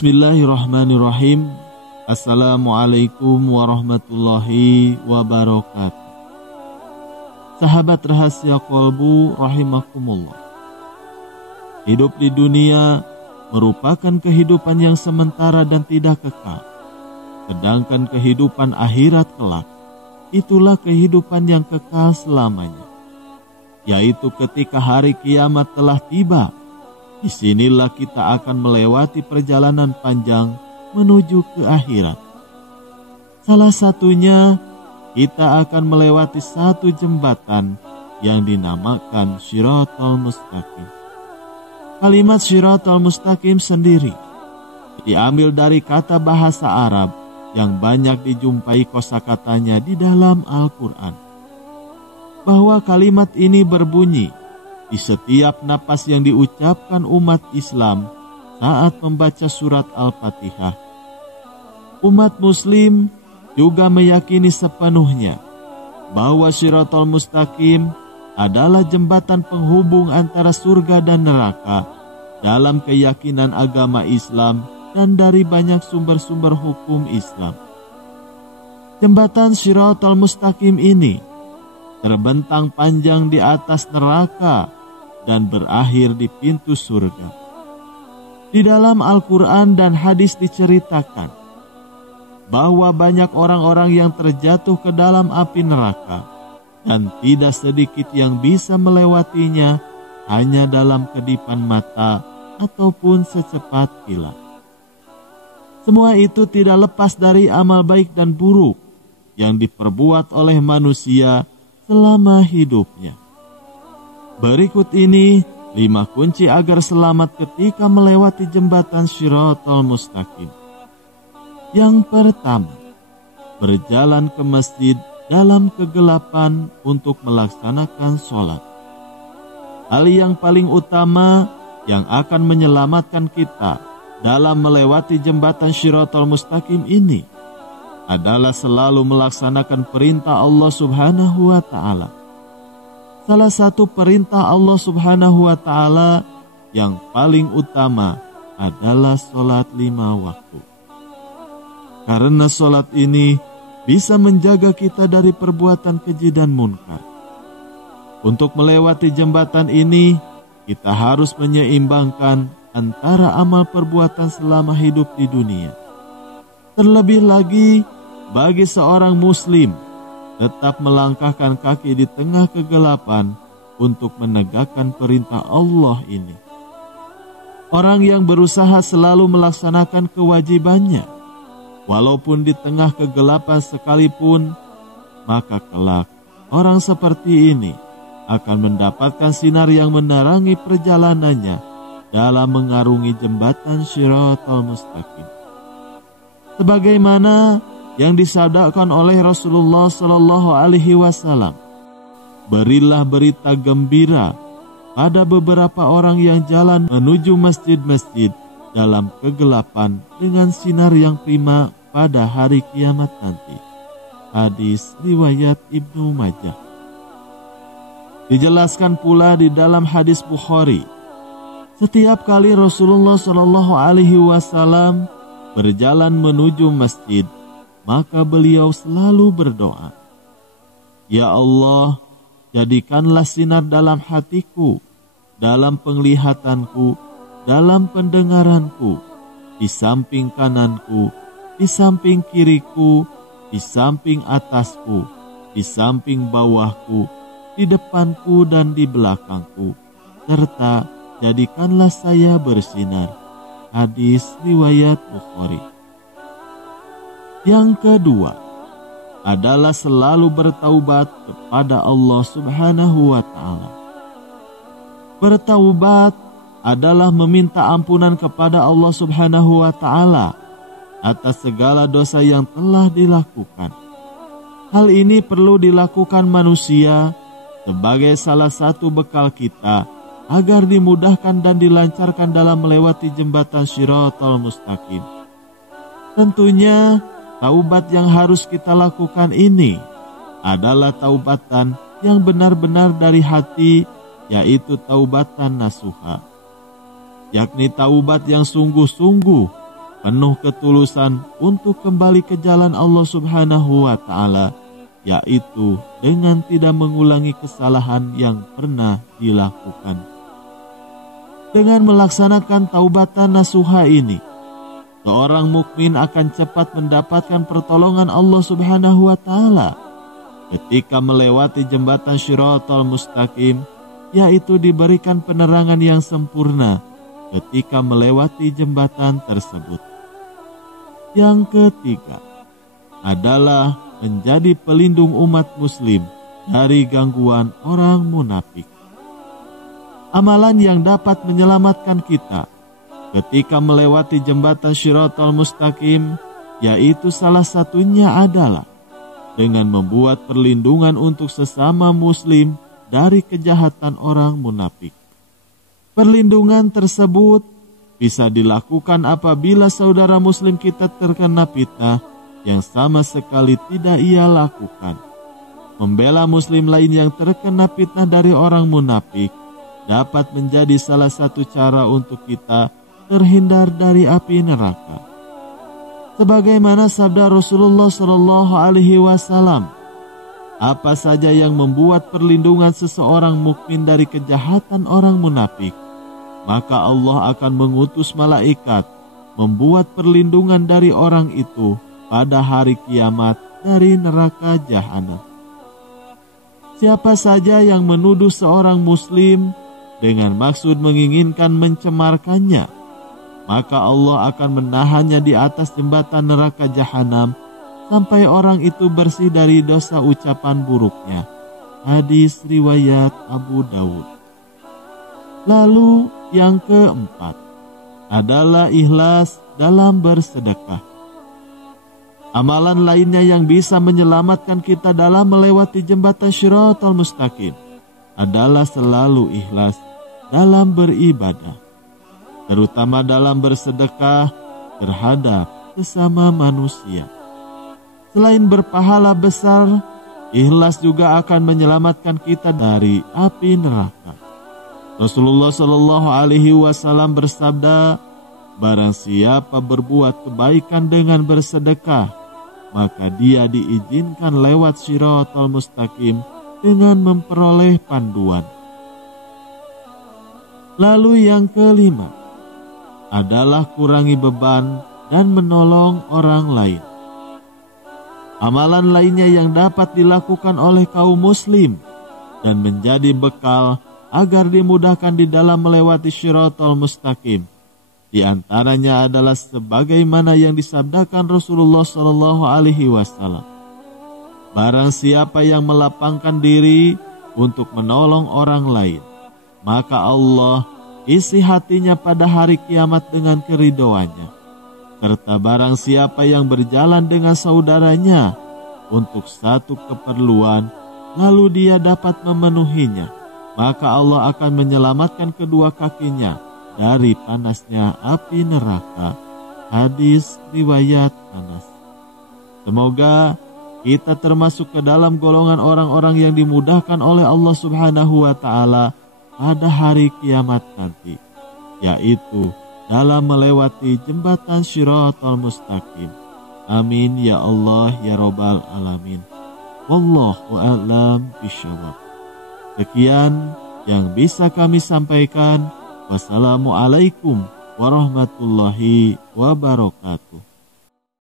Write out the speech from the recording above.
Bismillahirrahmanirrahim. Assalamualaikum warahmatullahi wabarakatuh. Sahabat rahasia kolbu rahimakumullah. Hidup di dunia merupakan kehidupan yang sementara dan tidak kekal. Sedangkan kehidupan akhirat kelak, itulah kehidupan yang kekal selamanya. Yaitu ketika hari kiamat telah tiba, disinilah kita akan melewati perjalanan panjang menuju ke akhirat. Salah satunya, kita akan melewati satu jembatan yang dinamakan Shiratal Mustaqim. Kalimat Shiratal Mustaqim sendiri diambil dari kata bahasa Arab yang banyak dijumpai kosakatanya di dalam Al-Quran. Bahwa kalimat ini berbunyi di setiap napas yang diucapkan umat Islam saat membaca surat Al-Fatihah. Umat Muslim juga meyakini sepenuhnya bahwa Shiratal Mustaqim adalah jembatan penghubung antara surga dan neraka dalam keyakinan agama Islam dan dari banyak sumber-sumber hukum Islam. Jembatan Shiratal Mustaqim ini terbentang panjang di atas neraka dan berakhir di pintu surga. Di dalam Al-Quran dan hadis diceritakan bahwa banyak orang-orang yang terjatuh ke dalam api neraka dan tidak sedikit yang bisa melewatinya hanya dalam kedipan mata ataupun secepat kilat. Semua itu tidak lepas dari amal baik dan buruk yang diperbuat oleh manusia selama hidupnya. Berikut ini 5 kunci agar selamat ketika melewati jembatan Shiratal Mustaqim. Yang pertama, berjalan ke masjid dalam kegelapan untuk melaksanakan sholat. Hal yang paling utama yang akan menyelamatkan kita dalam melewati jembatan Shiratal Mustaqim ini adalah selalu melaksanakan perintah Allah Subhanahu wa Ta'ala. Salah satu perintah Allah Subhanahu wa Ta'ala yang paling utama adalah sholat 5 waktu. Karena sholat ini bisa menjaga kita dari perbuatan keji dan munkar. Untuk melewati jembatan ini, kita harus menyeimbangkan antara amal perbuatan selama hidup di dunia. Terlebih lagi, bagi seorang muslim, tetap melangkahkan kaki di tengah kegelapan untuk menegakkan perintah Allah ini. Orang yang berusaha selalu melaksanakan kewajibannya, walaupun di tengah kegelapan sekalipun, maka kelak orang seperti ini akan mendapatkan sinar yang menerangi perjalanannya dalam mengarungi jembatan Shiratal Mustaqim. Sebagaimana yang disabdakan oleh Rasulullah Sallallahu Alaihi Wasallam, berilah berita gembira pada beberapa orang yang jalan menuju masjid-masjid dalam kegelapan dengan sinar yang prima pada hari kiamat nanti. Hadis riwayat Ibnu Majah. Dijelaskan pula di dalam hadis Bukhari, setiap kali Rasulullah Sallallahu Alaihi Wasallam berjalan menuju masjid, maka beliau selalu berdoa, "Ya Allah, jadikanlah sinar dalam hatiku, dalam penglihatanku, dalam pendengaranku, di samping kananku, di samping kiriku, di samping atasku, di samping bawahku, di depanku dan di belakangku, serta jadikanlah saya bersinar." Hadis riwayat Bukhari. Yang kedua adalah selalu bertaubat kepada Allah Subhanahu wa Ta'ala. Bertaubat adalah meminta ampunan kepada Allah Subhanahu wa Ta'ala atas segala dosa yang telah dilakukan. Hal ini perlu dilakukan manusia sebagai salah satu bekal kita agar dimudahkan dan dilancarkan dalam melewati jembatan Shiratal Mustaqim. Tentunya taubat yang harus kita lakukan ini adalah taubatan yang benar-benar dari hati, yaitu taubatan nasuha, yakni taubat yang sungguh-sungguh penuh ketulusan untuk kembali ke jalan Allah Subhanahu wa Ta'ala, yaitu dengan tidak mengulangi kesalahan yang pernah dilakukan. Dengan melaksanakan taubatan nasuha ini, seorang mukmin akan cepat mendapatkan pertolongan Allah Subhanahu wa Ta'ala ketika melewati jembatan Shiratal Mustaqim, yaitu diberikan penerangan yang sempurna ketika melewati jembatan tersebut. Yang ketiga adalah menjadi pelindung umat muslim dari gangguan orang munafik. Amalan yang dapat menyelamatkan kita ketika melewati jembatan Shiratal Mustaqim, yaitu salah satunya adalah dengan membuat perlindungan untuk sesama muslim dari kejahatan orang munafik. Perlindungan tersebut bisa dilakukan apabila saudara muslim kita terkena fitnah yang sama sekali tidak ia lakukan. Membela muslim lain yang terkena fitnah dari orang munafik dapat menjadi salah satu cara untuk kita terhindar dari api neraka. Sebagaimana sabda Rasulullah SAW, apa saja yang membuat perlindungan seseorang mukmin dari kejahatan orang munafik, maka Allah akan mengutus malaikat membuat perlindungan dari orang itu pada hari kiamat dari neraka jahanam. Siapa saja yang menuduh seorang muslim dengan maksud menginginkan mencemarkannya, maka Allah akan menahannya di atas jembatan neraka jahanam sampai orang itu bersih dari dosa ucapan buruknya. Hadis riwayat Abu Dawud. Lalu yang keempat adalah ikhlas dalam bersedekah. Amalan lainnya yang bisa menyelamatkan kita dalam melewati jembatan Shiratal Mustaqim adalah selalu ikhlas dalam beribadah, terutama dalam bersedekah terhadap sesama manusia. Selain berpahala besar, ikhlas juga akan menyelamatkan kita dari api neraka. Rasulullah SAW bersabda, barang siapa berbuat kebaikan dengan bersedekah, maka dia diizinkan lewat Shiratal Mustaqim dengan memperoleh panduan. Lalu yang kelima adalah kurangi beban dan menolong orang lain. Amalan lainnya yang dapat dilakukan oleh kaum muslim dan menjadi bekal agar dimudahkan di dalam melewati Shiratal Mustaqim, di antaranya adalah sebagaimana yang disabdakan Rasulullah SAW. Barang siapa yang melapangkan diri untuk menolong orang lain, maka Allah isi hatinya pada hari kiamat dengan keridhoannya. Serta barang siapa yang berjalan dengan saudaranya untuk satu keperluan, lalu dia dapat memenuhinya, maka Allah akan menyelamatkan kedua kakinya dari panasnya api neraka. Hadis riwayat Anas. Semoga kita termasuk ke dalam golongan orang-orang yang dimudahkan oleh Allah Subhanahu wa Ta'ala pada hari kiamat nanti, yaitu dalam melewati jembatan Shiratal Mustaqim. Amin ya Allah ya Rabbal Alamin. Wallahu a'lam bishawab. Sekian yang bisa kami sampaikan. Wassalamualaikum warahmatullahi wabarakatuh.